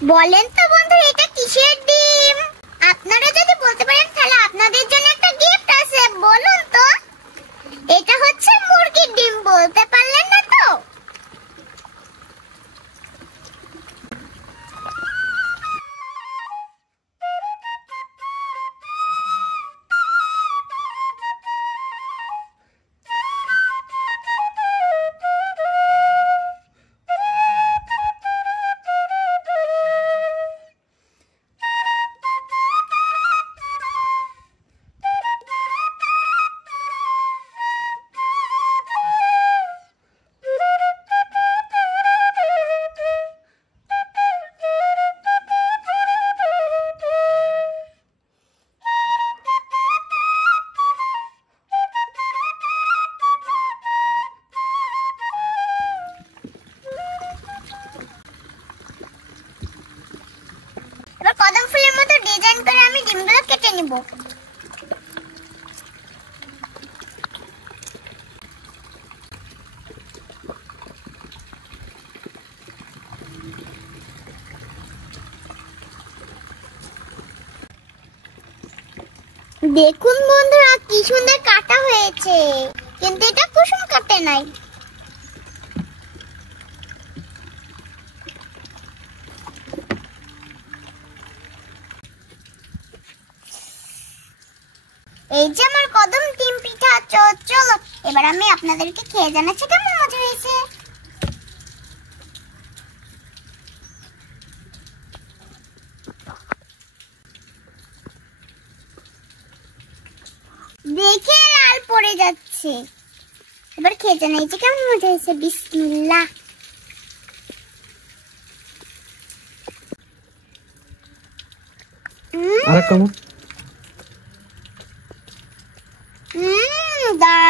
বলেন তো বন্ধু, এটা কিসের ডিম? আপনারা যদি বলতে পারেন তাহলে আপনাদের জন্য একটা গিফট আছে। বলুন তো। এটা হচ্ছে মুরগির ডিম। বলতে পারলেন না তো? এবার কদম ফুলের মতো ডিজাইন করে আমি ডিমগুলো কেটে নিব। দেখুন বন্ধুরা, কি সুন্দর কাটা হয়েছে, কিন্তু এটা কুসুম কাটে নাই। এই যে আমার কদম ডিম পিঠা। চলো এবার আমি আপনাদেরকে খেয়ে জানাচ্ছি কেমন মজা হয়েছে। দেখে লাল পড়ে যাচ্ছে। এবার খেয়ে জানাচ্ছি কেমন মজা হয়েছে। বিসমিল্লাহ। আর কেমন? দারুণ।